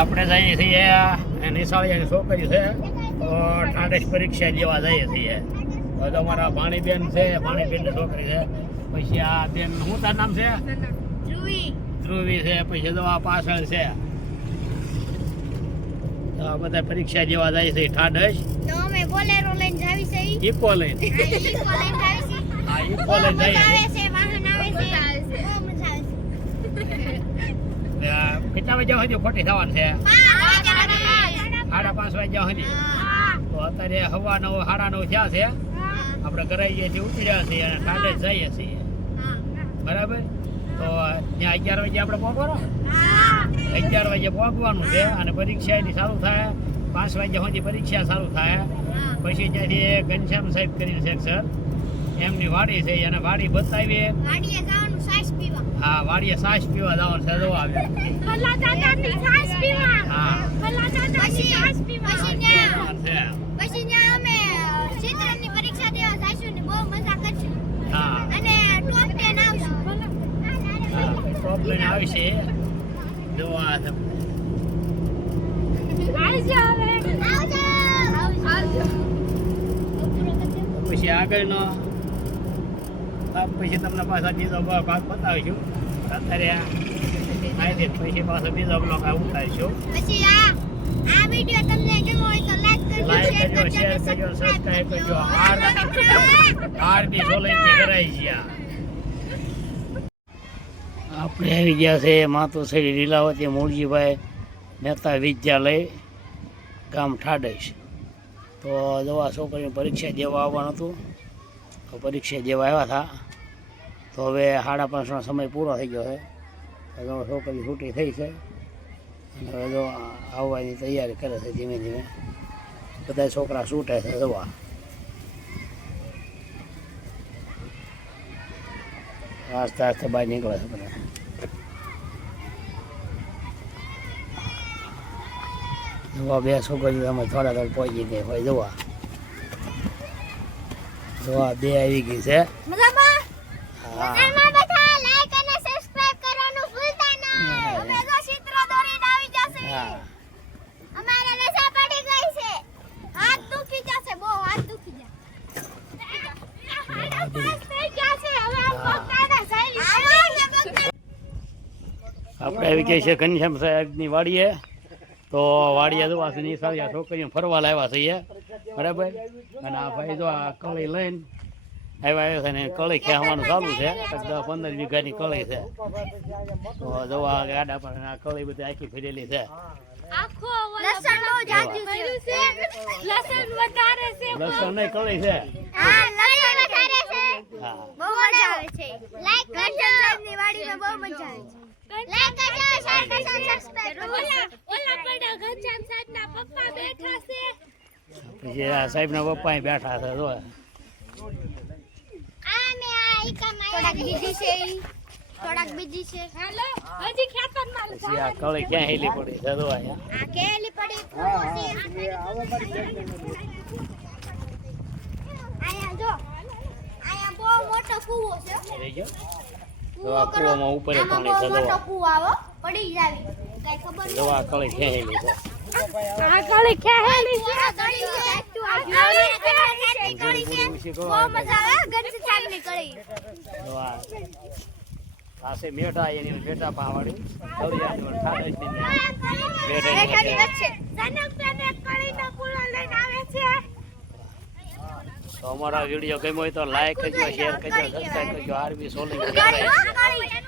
આપણે જઈએ છીએ નિશાળીયાની છોકરી છે. તો ટાટેશ પરીક્ષા જેવા જઈએ છીએ. તો અમારા ભાણીબેન છે ભાણીબેનની છોકરી છે. પછી આ બેન શું તાર નામ છે? ધ્રુવી છે. પછી આ પાછળ છે. બધા પરીક્ષા જેવા જાય છે તો અમે બોલેરો લઈને જાવી છે ઇકો લઈને જાવી છે. હા ઇકો લઈને જાય છે. વાહન આવે છે બહુ મજા આવે છીએ આ કેટલા વાગ્યા સુધી ખોટી થવાનું છે? સાડા પાંચ વાગ્યા સુધી. તો અત્યારે હવા નવ, સાડા નવ થયા છે. આપણે કરાવીએ છીએ ઉતર્યા છીએ અને ઠાડશ જઈએ છીએ. બરાબર? તો ત્યાં અગિયાર વાગે આપણે પહોંચવાનો? અગિયાર વાગે પહોંચવાનું છે અને પરીક્ષા એની સારું થાય. પાંચ વાગ્યા સુધી પરીક્ષા સારું થાય. પછી ત્યાંથી ઘનશ્યામ સાહેબ કરીને છે સર એમની વાડી છે, એને વાડી બતાવીએ વાડીએ જવાનું સાસ પીવા હા વાડીએ સાસ પીવા જવાનું છે જો આવે ભલા દાદાની સાસ પીવા. હા. ભલા દાદાની સાસ પીવા. પછી ત્યાં અમે ચિત્રની પરીક્ષા દેવા જઈશું ને બહુ મજા કરશું. હા. અને ટોપ 10 આવશું. ટોપ લઈને આવશે જોવા આવજો આવજો. આવજો. પછી આગળનો પછી તમને પાછા બીજો ભાગ બતાવીશું. અત્યારે અહીંથી પછી પાછો બીજો બ્લોક આ ઉતારીશું. પછી આ આ વિડિયો તમને ગમ્યો હોય તો લાઈક કરજો શેર કરજો કરજો શેર અને કરજો સબસ્ક્રાઇબ કરજો. હાર હાર બી સોલંકી કરાઈ ગયા. આપણે આવી ગયા છે માતુશ્રી લીલાવતી મૂળજીભાઈ મહેતા વિદ્યાલય ગામ ઠાડેશ. તો દવા છોકરીની પરીક્ષા દેવા આવવાનું હતું. તો પરીક્ષા દેવા આવ્યા હતા. તો હવે સાડા પાંચનો સમય પૂરો થઈ ગયો છે. તો છોકરી છૂટી થઈ છે. અને હવે જો આવવાની તૈયારી કરે છે ધીમે ધીમે. બધા છોકરા છૂટે છે જોવા. આસ્તે આસ્તે બહાર નીકળે છે બધા. જોવા બે છોકરીઓ અમે થોડા થોડા પહોંચી ગઈ હોય દવા ગયા છે. હવે આમ પગતાને સાઈલી આપણે આવી ગઈ છે ઘનશ્યામ સાહેબની વાડીએ. તો વાડીએ જો આ નિશાળિયા છોકરીઓ ફરવા લાવ્યા છીએ. બરાબર? અને આ ભાઈ જો આ કળી લઈને આવ્યા આવ્યો છે ને કળી ખેવાનું ચાલુ છે. દસ પંદર વીઘાની કળી છે. તો જો આ ગાડા પર આ કળી બધી આખી ફેરેલી છે. આખો લસણ બહુ જાજુ છે. લસણ વધારે છે લસણ નહીં કળી છે. હા લસણ વધારે છે. હા. બહુ મજા આવે છે. લાઈક કરજો. સાહેબની વાડીમાં બહુ મજા આવે છે. લાઈક કરજો. શેર કરજો. સબસ્ક્રાઇબ કરજો. ઓલા ઓલા પડા ઘનશ્યામ સાહેબના પપ્પા બેઠા છે. પછી આ સાહેબના પપ્પા બેઠા હતા જો આ મે આ ઈકામાં થોડાક બીજી છે ઈ થોડાક બીજી છે હાલો હજી ખેતરમાં પછી આ કળી ક્યાં હેલી પડી છે જો અહીંયા આ કેલી પડી આયા જો આયા બહુ મોટો કૂવો છે તો આ કૂવામાં ઉપર પાણી છે મોટો કૂવો આવો પડી જાવી કઈ ખબર જો આ કળી ક્યાં હેલી છે ગળી ખેલી છે ગળી છે ગળી છે ગળી છે બહુ મજા આવે ગંજ ચાલની ગળી પાસે વીડિયો ગમ્યો હોય તો લાઈક કરજો શેર કરજો સબસ્ક્રાઇબ કરજો આરબી સોલિંગ